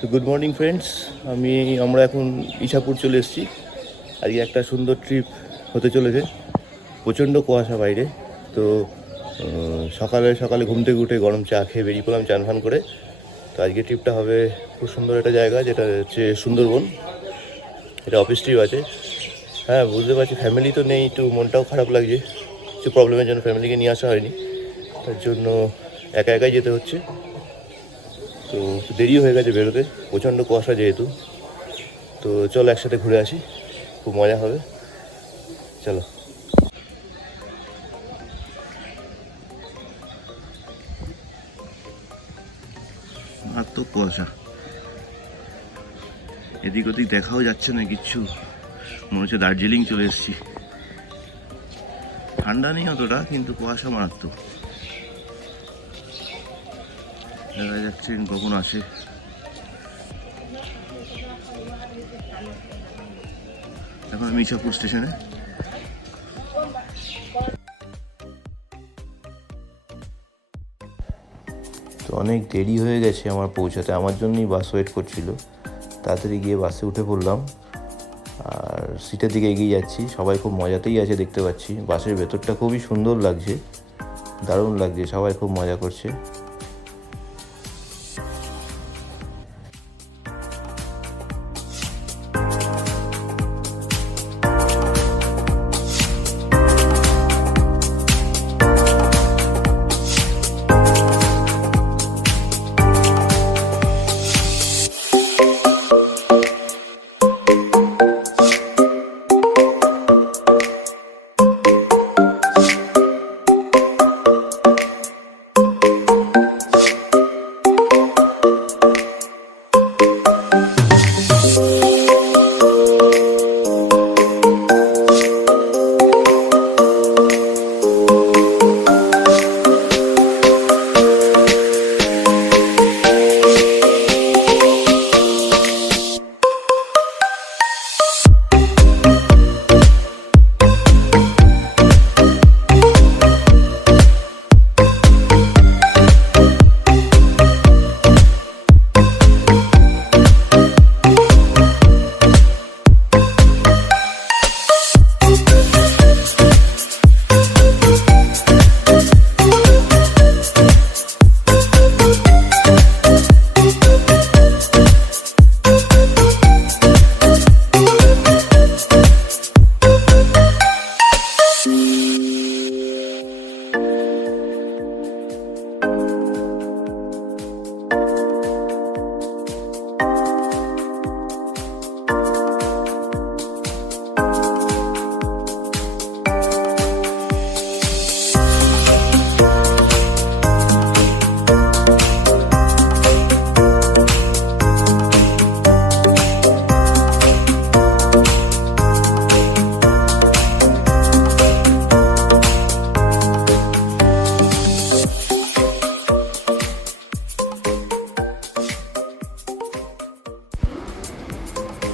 তো good morning friends, আমরা এখন ইছাপুর চলে এসেছি। আজকে একটা সুন্দর ট্রিপ হতে চলেছে। প্রচণ্ড কুয়াশা বাইরে। তো সকালে সকালে ঘুম থেকে উঠে গরম চা খেয়ে বেরিয়ে পড়লাম চান ফান করে। তো আজকে ট্রিপটা হবে খুব সুন্দর একটা জায়গা, যেটা হচ্ছে সুন্দরবন। এটা অফিস ট্রিপ আছে। হ্যাঁ, বুঝতে পারছি ফ্যামিলি তো নেই, একটু মনটাও খারাপ লাগছে। কিছু প্রবলেমের জন্য ফ্যামিলিকে নিয়ে আসা হয়নি, তার জন্য একা একাই যেতে হচ্ছে। তো দেরি হয়ে গেছে বেরোতে, প্রচণ্ড কুয়াশা যেহেতু। তো চলো একসাথে ঘুরে আসি, খুব মজা হবে। চলো। আর তো কুয়াশা, এদিক ওদিক দেখাও যাচ্ছে না কিচ্ছু। মনে হচ্ছে দার্জিলিং চলে এসেছি। ঠান্ডা নেই অতটা, কিন্তু কুয়াশা মারাত্মক। দেখা যাচ্ছে কখন আসে। এখন আমি ইছাপুর স্টেশনে। তো অনেক দেরি হয়ে গেছে আমার পৌঁছাতে, আমার জন্যই বাস ওয়েট করছিল। তাড়াতাড়ি গিয়ে বাসে উঠে পড়লাম আর সিটের দিকে এগিয়ে যাচ্ছি। সবাই খুব মজাতেই আছে দেখতে পাচ্ছি। বাসের ভেতরটা খুবই সুন্দর লাগছে, দারুণ লাগছে, সবাই খুব মজা করছে।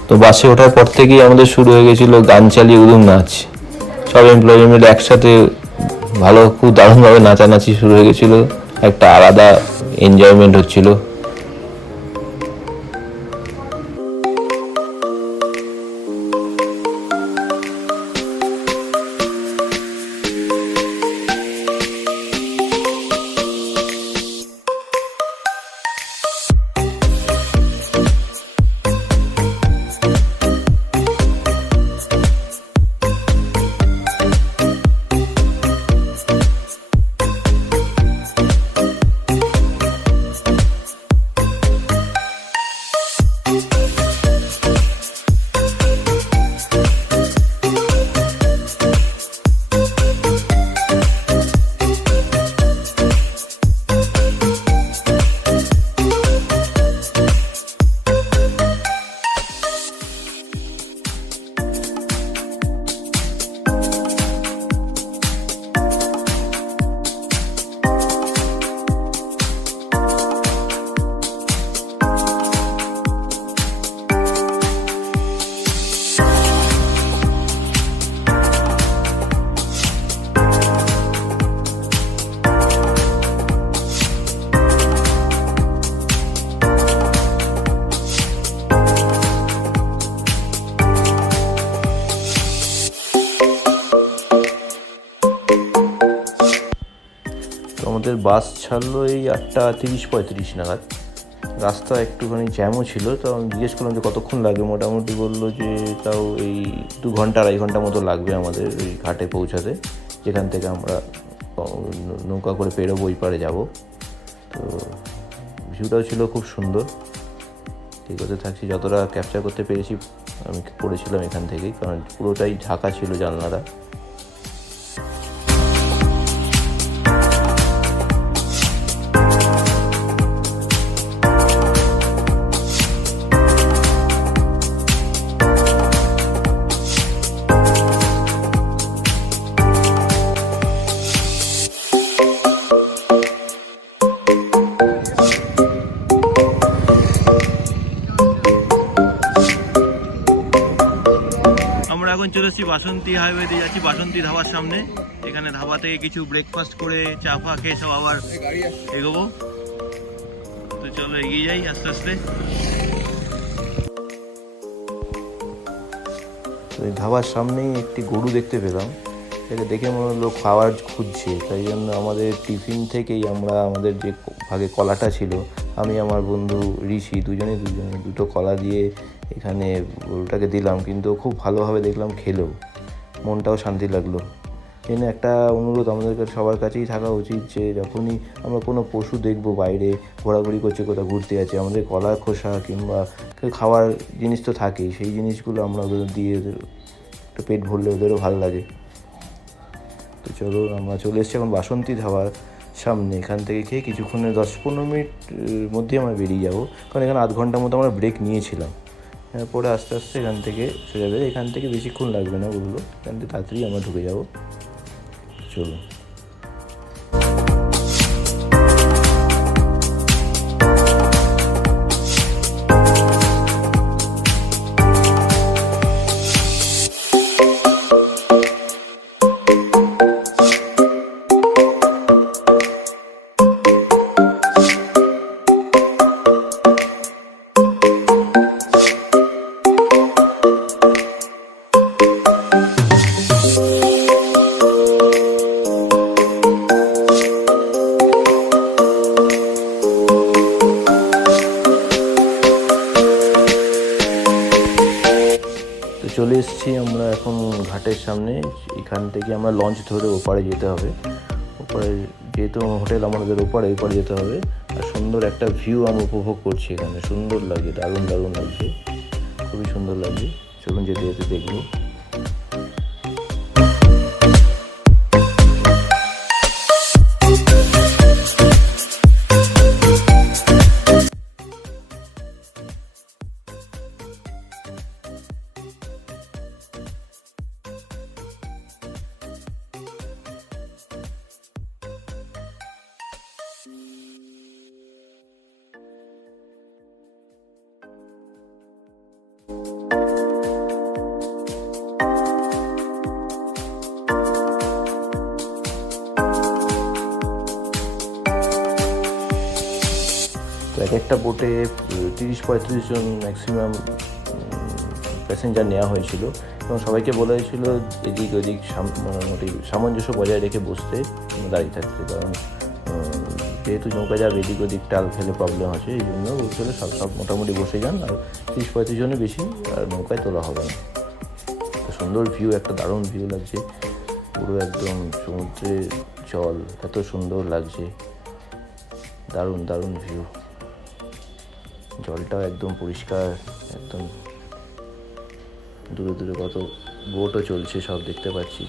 তো বাসে ওঠার পর থেকেই আমাদের শুরু হয়ে গেছিল গান চালিয়ে উদুম নাচ। সব এমপ্লয়ি মিলে একসাথে খুব দারুণভাবে নাচানাচি শুরু হয়ে গেছিল। একটা আলাদা এনজয়মেন্ট হচ্ছিল। আমাদের বাস ছাড়লো এই 8:30-35 নাগাদ। রাস্তা একটুখানি জ্যামও ছিল, তো আমি জিজ্ঞেস করলাম যে কতক্ষণ লাগবে। মোটামুটি বললো যে তাও এই 2 ঘন্টা 2.5 ঘন্টা মতো লাগবে আমাদের ওই ঘাটে পৌঁছাতে, যেখান থেকে আমরা নৌকা করে পেরোবো, ওই পারে যাবো। তো ভিউটাও ছিল খুব সুন্দর। ঠিক আছে, থাকছি, যতটা ক্যাপচার করতে পেরেছি আমি করেছিলাম এখান থেকেই, কারণ পুরোটাই ঢাকা ছিল জানলাটা। আমরা এখন চলে এসেছি বাসন্তী হাইওয়ে দিয়ে, যাচ্ছি বাসন্তী ধাবার সামনে। এখানে ধাবা থেকে কিছু ব্রেকফাস্ট করে চা ফা খেয়ে সব আবার এগোবো। তো চলো এগিয়ে যাই আস্তে আস্তে। ওই ধাবার সামনেই একটি গরু দেখতে পেলাম, এটাকে দেখে মনে হলো খাবার খুঁজছে। তাই জন্য আমাদের টিফিন থেকেই আমরা আমাদের যে ভাগে কলাটা ছিল, আমি আমার বন্ধু ঋষি দুজনে দুটো কলা দিয়ে এখানে গরুটাকে দিলাম। কিন্তু খুব ভালোভাবে দেখলাম খেলো, মনটাও শান্তি লাগলো। এখানে একটা অনুরোধ আমাদের সবার কাছেই থাকা উচিত যে যখনই আমরা কোনো পশু দেখবো বাইরে ঘোরাঘুরি করছে, কোথাও ঘুরতে যাচ্ছে, আমাদের কলা খোসা কিংবা খাওয়ার জিনিস তো থাকেই, সেই জিনিসগুলো আমরা ওদের দিয়ে ওদের একটু পেট ভরলে ওদেরও ভালো লাগে। তো চলো, আমরা চলে এসেছি এখন বাসন্তী ধাবার সামনে। এখান থেকে খেয়ে কিছুক্ষণের 10-15 মিনিট মধ্যেই আমরা বেরিয়ে যাবো, কারণ এখানে আধ ঘন্টার মতো আমরা ব্রেক নিয়েছিলাম। এরপরে আস্তে আস্তে এখান থেকে সোজা যাবে। এখান থেকে বেশিক্ষণ লাগবে না বললো, এখান থেকে তাড়াতাড়ি আমরা ঢুকে যাবো। চলো। চলে এসেছি আমরা এখন ঘাটের সামনে। এখান থেকে আমরা লঞ্চ ধরে ওপারে যেতে হবে। ওপারে যেহেতু হোটেল আমাদের ওপারে যেতে হবে। আর সুন্দর একটা ভিউ আমরা উপভোগ করছি এখানে, সুন্দর লাগে, দারুণ লাগছে, খুবই সুন্দর লাগছে। চলুন যেতে যেতে দেখবো। তো এক একটা বোটে 30-35 জন ম্যাক্সিমাম প্যাসেঞ্জার নেওয়া হয়েছিল, এবং সবাইকে বলা হয়েছিল এদিক ওদিক মোটামুটি সামঞ্জস্য বজায় রেখে বসতে, দাঁড়িয়ে থাকতে। কারণ যেহেতু নৌকা যাবে এদিক ওদিক টাল খেলে প্রবলেম আছে, এই জন্য বলছিল সব মোটামুটি বসে যান, আর 30-35 জনের বেশি আর নৌকায় তোলা হবে না। তো সুন্দর ভিউ, একটা দারুণ ভিউ লাগছে, পুরো একদম সমুদ্রের জল এত সুন্দর লাগছে, দারুণ ভিউ। জলটাও একদম পরিষ্কার, একদম দূরে কত বোটও চলছে সব দেখতে পাচ্ছি।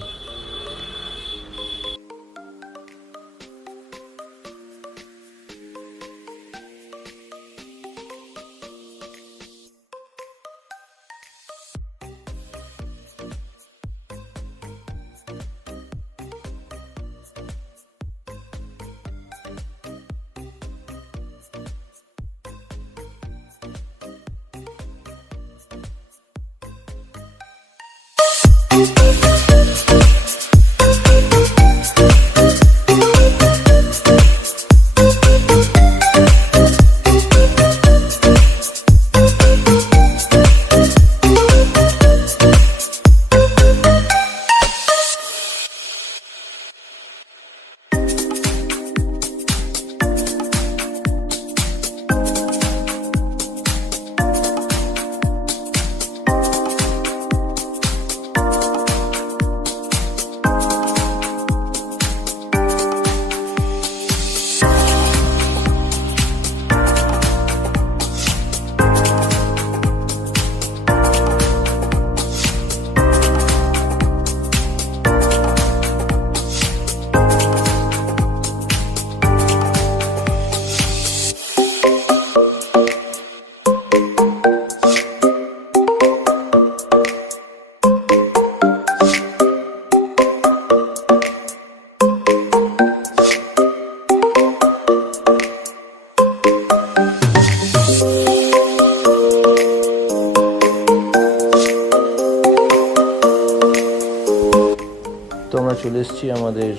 এসেছি আমাদের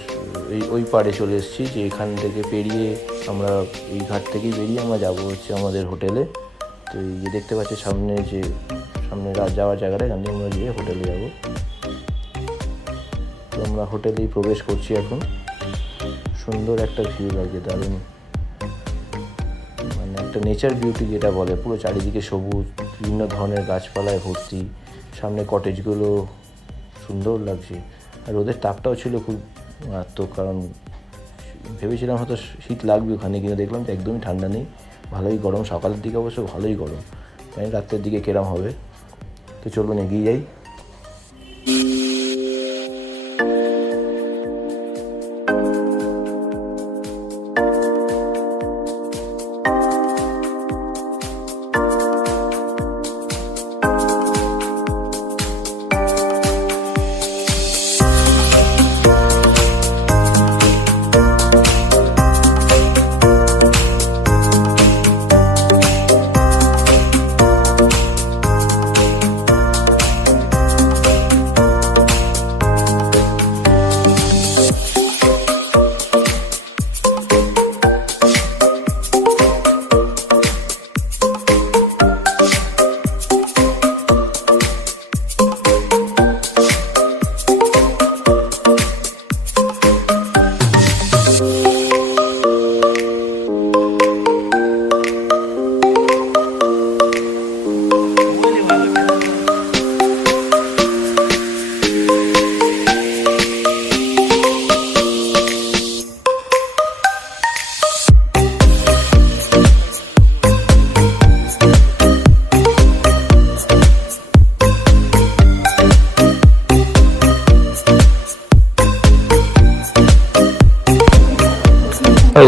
ওই পাড়ে চলে এসেছি, যে এখান থেকে পেরিয়ে আমরা এই ঘাট থেকেই বেরিয়ে আমরা যাবো হচ্ছে আমাদের হোটেলে। তো এই যে দেখতে পাচ্ছি সামনে যাওয়ার জায়গাটা, এখান থেকে আমরা গিয়ে হোটেলে যাবো। তো আমরা হোটেলেই প্রবেশ করছি এখন। সুন্দর একটা ভিউ লাগছে, দারুণ, মানে একটা নেচার বিউটি যেটা বলে, পুরো চারিদিকে সবুজ, বিভিন্ন ধরনের গাছপালায় ভর্তি, সামনে কটেজগুলো সুন্দর লাগছে। আর রোদের তাপটাও ছিল খুব মারাত্মক, কারণ ভেবেছিলাম হয়তো শীত লাগবে ওখানে, কিন্তু দেখলাম তো একদমই ঠান্ডা নেই, ভালোই গরম। সকালের দিকে অবশ্য ভালোই গরম, জানি রাত্রের দিকে কেরম হবে। তো চলুন এগিয়ে যাই।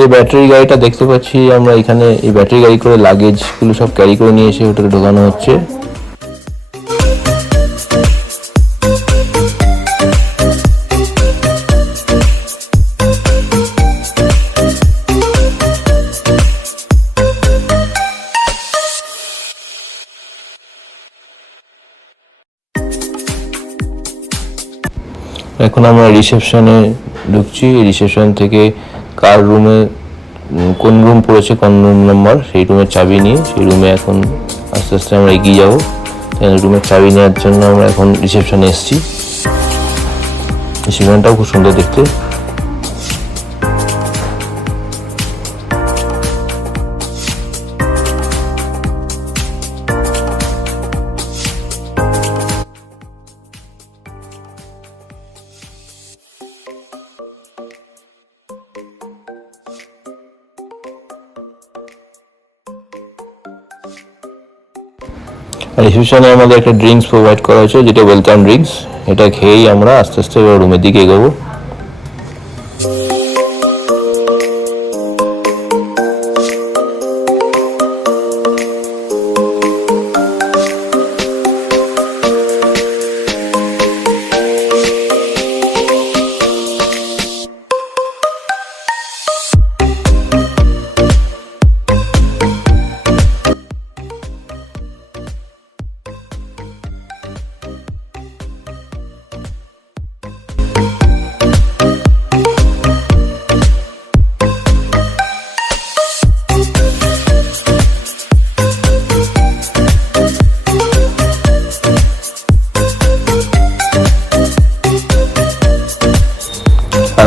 এই ব্যাটারি গাড়িটা দেখতে পাচ্ছি আমরা এখানে, এই ব্যাটারি গাড়ি করে লাগেজগুলো সব ক্যারি করে নিয়ে এসে হোটেলে ঢোকানো হচ্ছে। এখন আমরা রিসেপশনে ঢুকছি। রিসেপশন থেকে কার রুমে কোন রুম পড়েছে, কোন রুম নাম্বার, সেই রুমের চাবি নিয়ে সেই রুমে এখন আস্তে আস্তে আমরা এগিয়ে যাবো। রুমের চাবি নেওয়ার জন্য আমরা এখন রিসেপশনে এসেছি। রিসেপশনটাও খুব সুন্দর দেখতে। রিসেপশনে আমাদের একটা ড্রিঙ্কস প্রোভাইড করা হয়েছে, যেটা ওয়েলকাম ড্রিঙ্কস। এটা খেয়েই আমরা আস্তে আস্তে রুমের দিকে এগোবো।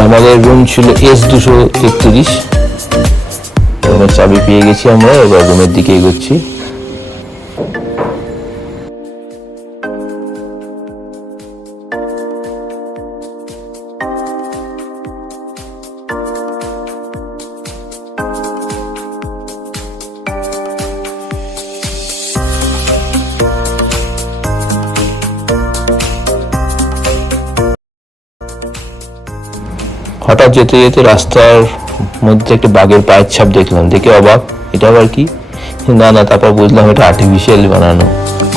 আমাদের রুম ছিল S233। রুমের চাবি পেয়ে গেছি আমরা, এবার রুমের দিকে এগোচ্ছি। হঠাৎ যেতে যেতে রাস্তার মধ্যে একটা বাঘের পায়ের ছাপ দেখলাম, দেখে অবাক, এটা আবার কি? না, তারপর বুঝলাম এটা আর্টিফিশিয়াল বানানো,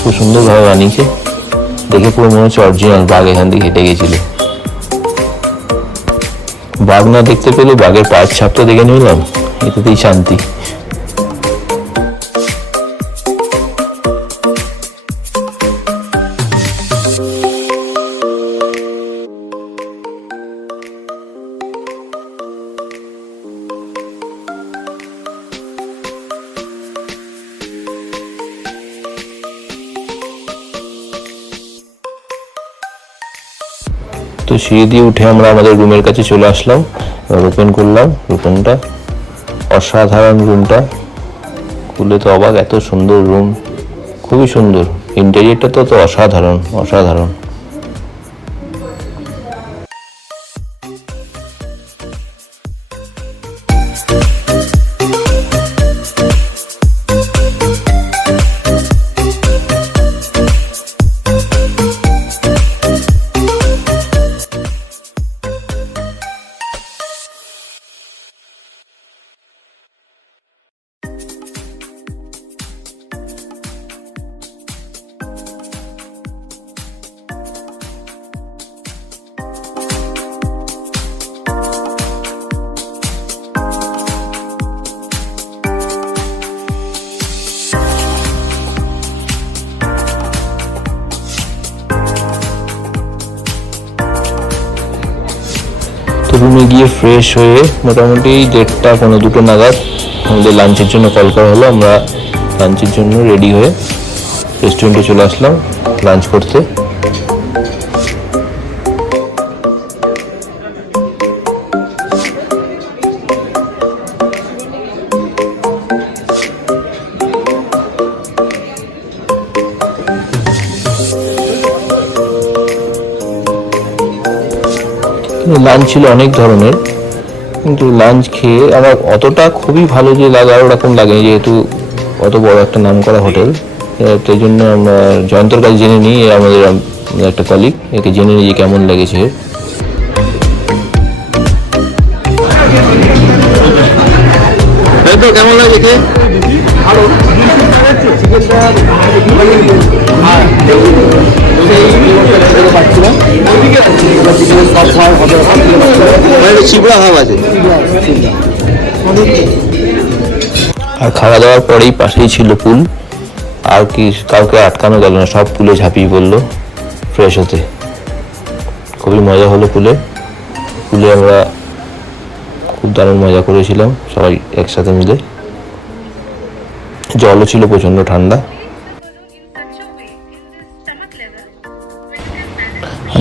খুব সুন্দরভাবে বানিয়েছে। দেখে পুরো মনে হচ্ছে অরিজিনাল বাঘ এখান থেকে হেঁটে গেছিল। বাঘ না দেখতে পেলে বাঘের পায়ের ছাপটা দেখে নিলাম, এটাতেই শান্তি। তো সিঁড়ি দিয়ে উঠে আমরা আমাদের রুমের কাছে চলে আসলাম, ওপেন করলাম রুমটা। অসাধারণ রুমটা, খুলে তো অবাক, এত সুন্দর রুম, খুবই সুন্দর। ইন্টেরিয়রটা তো অসাধারণ অসাধারণ। রুমে গিয়ে ফ্রেশ হয়ে মোটামুটি 1:30-2 নাগাদ আমাদের লাঞ্চের জন্য কল করা হলো। আমরা লাঞ্চের জন্য রেডি হয়ে রেস্টুরেন্টে চলে আসলাম লাঞ্চ করতে। লাঞ্চ ছিল অনেক ধরনের, কিন্তু লাঞ্চ খেয়ে আমার অতটা খুবই ভালো যে লাগার ওরকম লাগেনি, যেহেতু অত বড় একটা নাম করা হোটেল। তাই জন্য আমরা জয়ন্তর কাছে জেনে নিই, আমাদের একটা কলিগ, একে জেনে নিই যে কেমন লেগেছে। কেমন লাগে খেয়ে? ভালো। আর খাওয়া দাওয়ার পরেই পাশেই ছিল পুল, আর কি কাউকে আটকানো গেল না, সব পুলে ঝাঁপিয়ে পড়লো ফ্রেশ হতে। খুবই মজা হলো পুলে আমরা খুব দারুণ মজা করেছিলাম সবাই একসাথে মিলে। জলও ছিল প্রচণ্ড ঠান্ডা।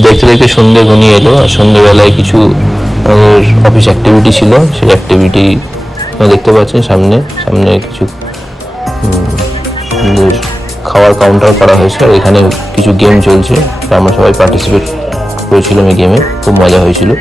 দেখতে দেখতে সন্ধ্যে ঘনিয়ে এলো, আর সন্ধ্যেবেলায় কিছু আমাদের অফিস অ্যাক্টিভিটি ছিল, সেই অ্যাক্টিভিটি দেখতে পাচ্ছেন সামনে কিছু খাওয়ার কাউন্টার করা হয়েছে, আর এখানে কিছু গেম চলছে। আমরা সবাই পার্টিসিপেট করেছিলাম এই গেমে, খুব মজা হয়েছিল।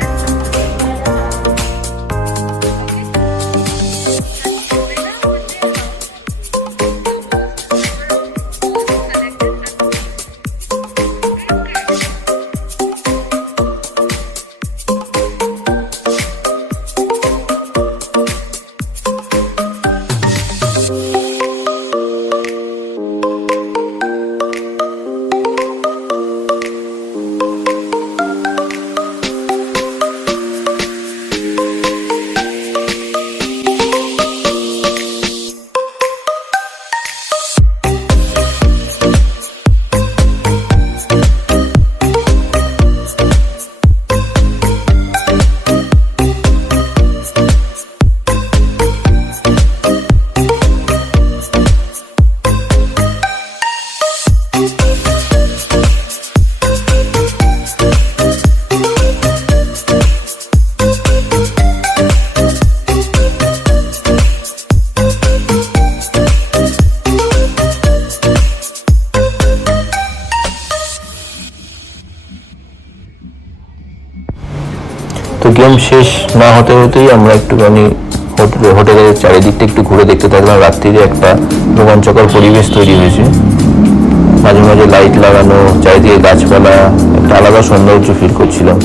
তো গেম শেষ না হতে হতেই আমরা একটুখানি হোটেলের চারিদিকটা একটু ঘুরে দেখতে থাকলাম। রাত্রিরে একটা রোমাঞ্চকর পরিবেশ তৈরি হয়েছে, মাঝে মাঝে লাইট লাগানো, চারিদিকে গাছপালা, একটা আলাদা সৌন্দর্য ফিল করছিলাম।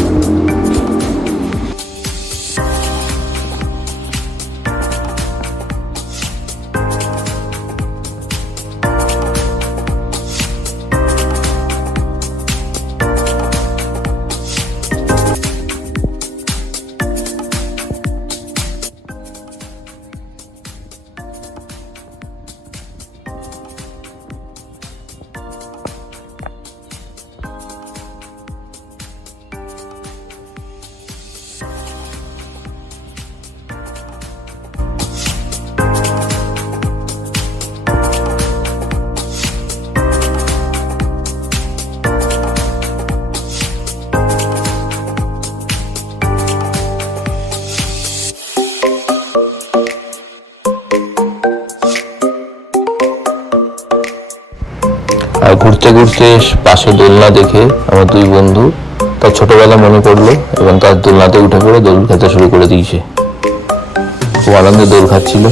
ঘুরতে পাশে দোলনা দেখে আমার দুই বন্ধু তার ছোটবেলা মনে পড়লো এবং তার দোলনাতে উঠে পড়ে দোল খেতে শুরু করে দিয়েছে। খুব আনন্দে দোল খাচ্ছিল।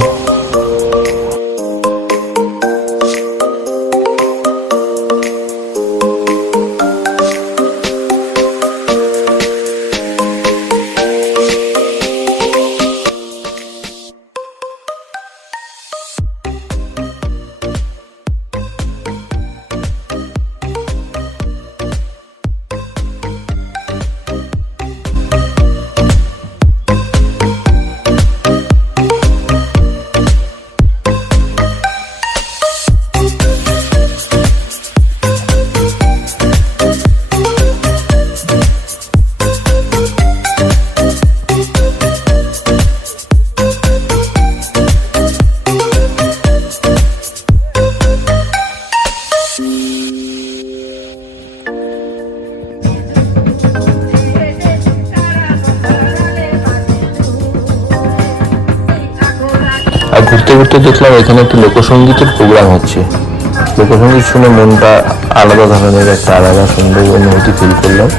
আর ঘুরতে ঘুরতে দেখলাম এখানে একটি লোকসঙ্গীতের প্রোগ্রাম হচ্ছে। লোকসঙ্গীত শুনে মনটা আলাদা ধরনের একটা আলাদা সুন্দর অনুভূতি ফিল করলাম।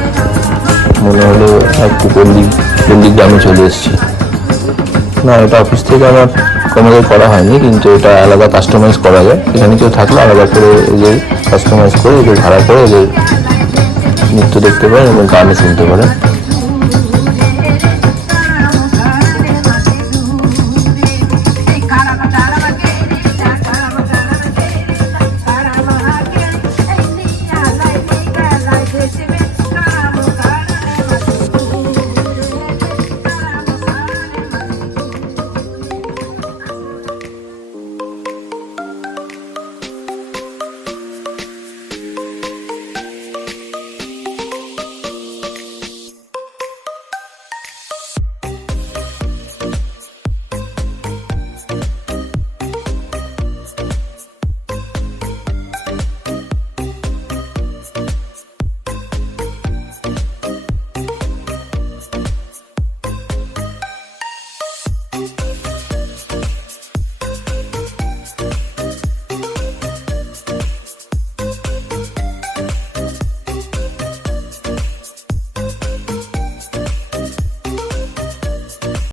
মনে হলো একটু পল্লী গ্রামে চলে এসেছি। না, এটা অফিস থেকে আমার কোনোদিন করা হয়নি, কিন্তু এটা আলাদা কাস্টমাইজ করা যায়। এখানে কেউ থাকলে আলাদা করে এদের কাস্টমাইজ করে এদের ভাড়া করে এদের নৃত্য দেখতে পারেন এবং গানও শুনতে পারেন।